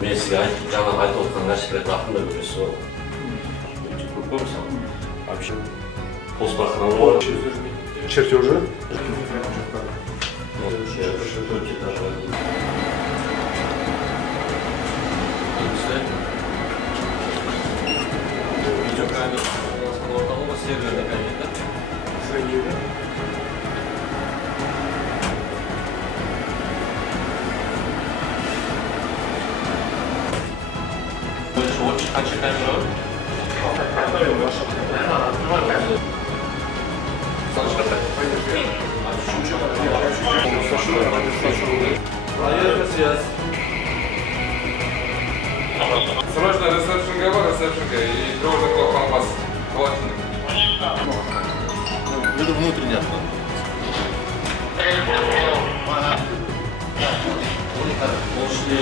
мен сізге жаңағы айтып отқан нәрселерді ақырында көресіз ғой. Өте көп қой мысалы. Вообще постпрохранова. Чертежи? Видеокамера орталығы серверный кабинет, да? Хранили. Больше қанша камера бар? Срочно ресепшн Гава, ресепшн и дорожный клапан холодильник. Это внутренняя. Ол ішінде